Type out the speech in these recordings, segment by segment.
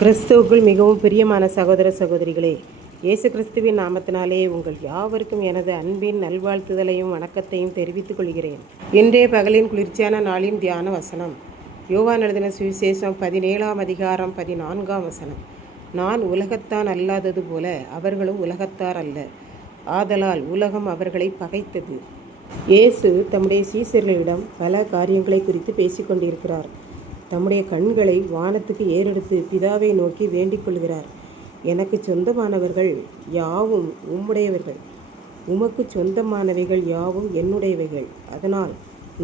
கிறிஸ்துவுக்குள் மிகவும் பிரியமான சகோதர சகோதரிகளே, இயேசு கிறிஸ்துவின் நாமத்தினாலே உங்கள் யாவருக்கும் எனது அன்பின் நல்வாழ்த்துதலையும் வணக்கத்தையும் தெரிவித்துக் கொள்கிறேன். இன்றைய பகலின் குளிர்ச்சியான நாளின் தியான வசனம் யோவான் எழுதின சுவிசேஷம் 17ஆம் அதிகாரம் 14ஆம் வசனம். நான் உலகத்தான் அல்லாதது போல அவர்களும் உலகத்தார் அல்ல, ஆதலால் உலகம் அவர்களை பகைத்தது. இயேசு தம்முடைய சீசர்களிடம் பல காரியங்களை குறித்து பேசிக்கொண்டிருக்கிறார். தம்முடைய கண்களை வானத்துக்கு ஏறெடுத்து பிதாவை நோக்கி வேண்டிக் கொள்கிறார். எனக்கு சொந்தமானவர்கள் யாவும் உம்முடையவர்கள், உமக்கு சொந்தமானவைகள் யாவும் என்னுடையவைகள், அதனால்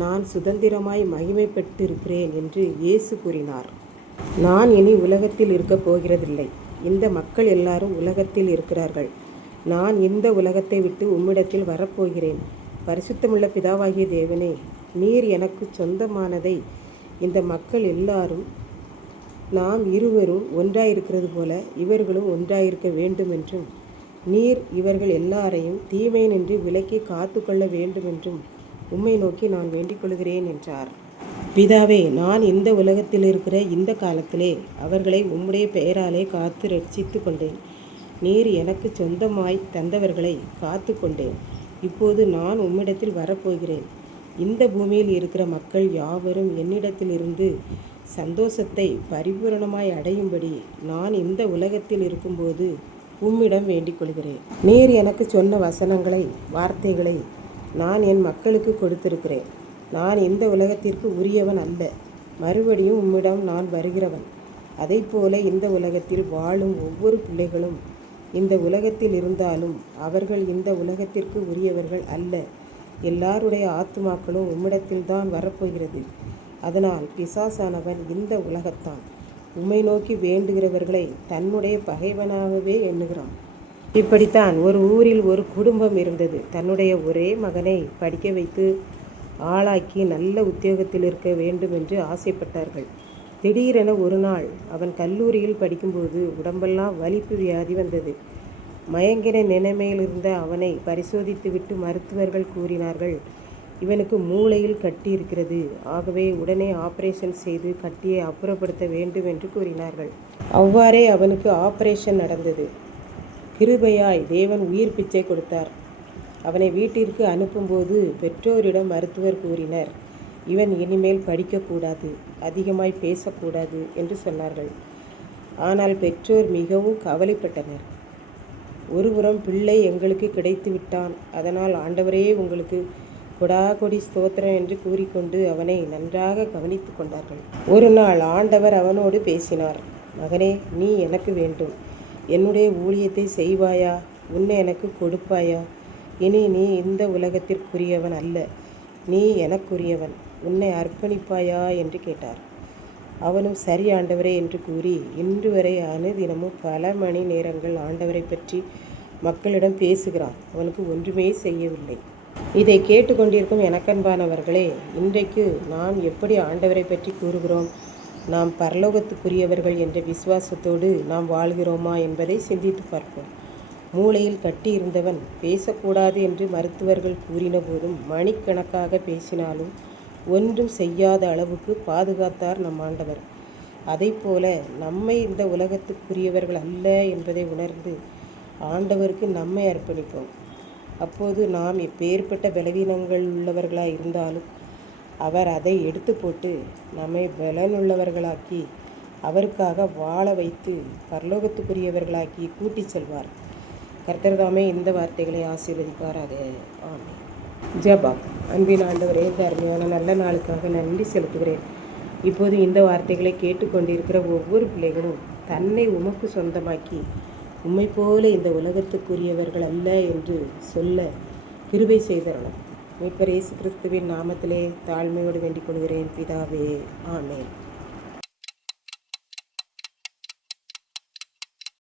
நான் சுதந்திரமாய் மகிமைப்பட்டிருக்கிறேன் என்று இயேசு கூறினார். நான் இனி உலகத்தில் இருக்கப் போகிறதில்லை. இந்த மக்கள் எல்லாரும் உலகத்தில் இருக்கிறார்கள். நான் இந்த உலகத்தை விட்டு உம்மிடத்தில் வரப்போகிறேன். பரிசுத்தமுள்ள பிதாவாகிய தேவனே, நீர் எனக்கு சொந்தமானதை இந்த மக்கள் எல்லாரும் நாம் இருவரும் ஒன்றாயிருக்கிறது போல இவர்களும் ஒன்றாயிருக்க வேண்டும் என்றும், நீர் இவர்கள் எல்லாரையும் தீமையினின்று விலக்கி காத்து கொள்ள வேண்டும் என்றும் உம்மை நோக்கி நான் வேண்டிக் கொள்கிறேன் என்றார். பிதாவே, நான் இந்த உலகத்தில் இருக்கிற இந்த காலத்திலே அவர்களை உம்முடைய பெயராலே காத்து ரட்சித்து கொண்டேன். நீர் எனக்கு சொந்தமாய் தந்தவர்களை காத்து கொண்டேன். இப்போது நான் உம்மிடத்தில் வரப்போகிறேன். இந்த பூமியில் இருக்கிற மக்கள் யாவரும் என்னிடத்திலிருந்து சந்தோஷத்தை பரிபூரணமாய் அடையும்படி நான் இந்த உலகத்தில் இருக்கும்போது உம்மிடம் வேண்டிக் கொள்கிறேன். நீர் எனக்கு சொன்ன வசனங்களை, வார்த்தைகளை நான் என் மக்களுக்கு கொடுத்திருக்கிறேன். நான் இந்த உலகத்திற்கு உரியவன் அல்ல, மறுபடியும் உம்மிடம் நான் வருகிறவன். அதை போல இந்த உலகத்தில் வாழும் ஒவ்வொரு பிள்ளைகளும் இந்த உலகத்தில் இருந்தாலும் அவர்கள் இந்த உலகத்திற்கு உரியவர்கள் அல்ல. எல்லாருடைய ஆத்துமாக்களும் உம்மிடத்தில்தான் வரப்போகிறது. அதனால் பிசாசானவன் இந்த உலகத்தான் உம்மை நோக்கி வேண்டுகிறவர்களை தன்னுடைய பகைவனாகவே எண்ணுகிறான். இப்படித்தான் ஒரு ஊரில் ஒரு குடும்பம் இருந்தது. தன்னுடைய ஒரே மகனை படிக்க வைத்து ஆளாக்கி நல்ல உத்தியோகத்தில் இருக்க வேண்டும் என்று ஆசைப்பட்டார்கள். திடீரென ஒரு நாள் அவன் கல்லூரியில் படிக்கும்போது உடம்பெல்லாம் வலிப்பு வியாதி வந்தது. மயங்கின நிலைமையில் இருந்த அவனை பரிசோதித்துவிட்டு மருத்துவர்கள் கூறினார்கள், இவனுக்கு மூளையில் கட்டி இருக்கிறது. ஆகவே உடனே ஆபரேஷன் செய்து கட்டியை அப்புறப்படுத்த வேண்டும் என்று கூறினார்கள். அவ்வாறே அவனுக்கு ஆபரேஷன் நடந்தது. கிருபையாய் தேவன் உயிர் பிச்சை கொடுத்தார். அவனை வீட்டிற்கு அனுப்பும்போது பெற்றோரிடம் மருத்துவர் கூறினர், இவன் இனிமேல் படிக்கக்கூடாது, அதிகமாய் பேசக்கூடாது என்று சொன்னார்கள். ஆனால் பெற்றோர் மிகவும் கவலைப்பட்டனர். ஒருபுறம் பிள்ளை எங்களுக்கு கிடைத்து விட்டான், அதனால் ஆண்டவரே உங்களுக்கு கொடாகொடி ஸ்தோத்திரம் என்று கூறிக்கொண்டு அவனை நன்றாக கவனித்து கொண்டார்கள். ஒரு நாள் ஆண்டவர் அவனோடு பேசினார். மகனே, நீ எனக்கு வேண்டும். என்னுடைய ஊழியத்தை செய்வாயா? உன்னை எனக்கு கொடுப்பாயா? இனி நீ இந்த உலகத்திற்குரியவன் அல்ல, நீ எனக்குரியவன். உன்னை அர்ப்பணிப்பாயா என்று கேட்டார். அவனும் சரி ஆண்டவரே என்று கூறி இன்று வரை அனுதினமும் பல மணி நேரங்கள் ஆண்டவரை பற்றி மக்களிடம் பேசுகிறான். அவனுக்கு ஒன்றுமே செய்யவில்லை. இதை கேட்டுக்கொண்டிருக்கும் எனக்கன்பானவர்களே, இன்றைக்கு நாம் எப்படி ஆண்டவரை பற்றி கூறுகிறோம்? நாம் பரலோகத்துக்குரியவர்கள் என்ற விசுவாசத்தோடு நாம் வாழ்கிறோமா என்பதை சிந்தித்து பார்ப்போம். மூளையில் கட்டி இருந்தவன் பேசக்கூடாது என்று மருத்துவர்கள் கூறின போதும் மணிக்கணக்காக பேசினாலும் ஒன்றும் செய்யாத அளவுக்கு பாதுகாத்தார் நம் ஆண்டவர். அதை போல நம்மை இந்த உலகத்துக்குரியவர்கள் அல்ல என்பதை உணர்ந்து ஆண்டவருக்கு நம்மை அர்ப்பணிப்போம். அப்போது நாம் எப்பேற்பட்ட பலவீனங்கள் உள்ளவர்களாக இருந்தாலும் அவர் அதை எடுத்து போட்டு நம்மை பலனுள்ளவர்களாக்கி அவருக்காக வாழ வைத்து பரலோகத்துக்குரியவர்களாக்கி கூட்டி செல்வார். கர்த்தர் தாமே இந்த வார்த்தைகளை ஆசீர்வதிப்பாராக. ஆமென். ஜெபம். அன்பின் ஆண்டவரே, இந்த அருமையான நல்ல நாளுக்காக நன்றி செலுத்துகிறேன். இப்போது இந்த வார்த்தைகளை கேட்டுக்கொண்டிருக்கிற ஒவ்வொரு பிள்ளைகளும் தன்னை உமக்கு சொந்தமாக்கி உம்மை போல இந்த உலகத்துக்குரியவர்கள் அல்ல என்று சொல்ல கிருபை செய்தரணும். மீட்பர் இயேசு கிறிஸ்துவின் நாமத்திலே தாழ்மையோடு வேண்டிக் கொள்கிறேன் பிதாவே. ஆமென்.